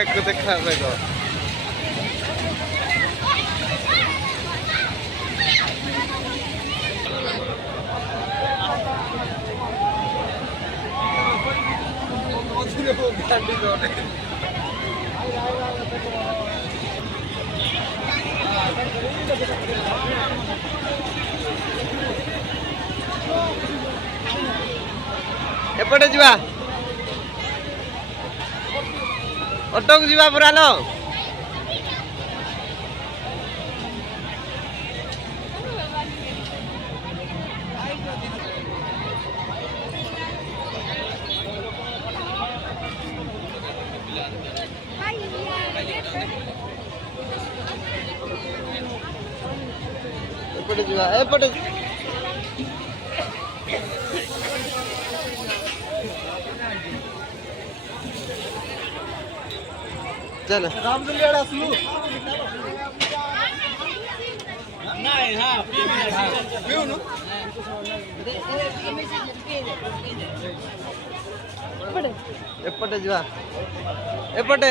एक देखा जाएगा एपटे जीवा ऑटो को जीवा पुरा लो एपटे जीवा एपटे चलो रामदुलियाड़ा स्लू नहीं हां पियो नो एपटे जीवा एपटे